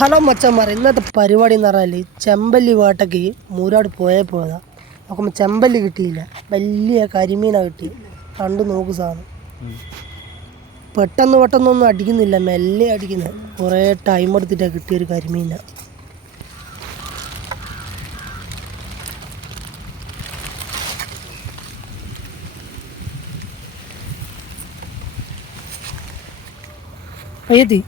Hello മച്ചന്മാരെ, ഇന്നത്തെ പരിപാടി എന്ന് പറഞ്ഞാൽ ചെമ്പല്ലി വേട്ടയ്ക്ക് മൂരാട് പോയതാ. നോക്കുമ്പോൾ ചെമ്പല്ലി കിട്ടിയില്ല, വലിയ കരിമീനാണ് കിട്ടി. കണ്ടു നോക്ക് സാധനം. പെട്ടെന്നൊന്നും അടിക്കുന്നില്ല, മെല്ലെ അടിക്കുന്നത്. കുറേ ടൈം എടുത്തിട്ടാണ് കിട്ടിയൊരു കരിമീനാണ്. എഴുതി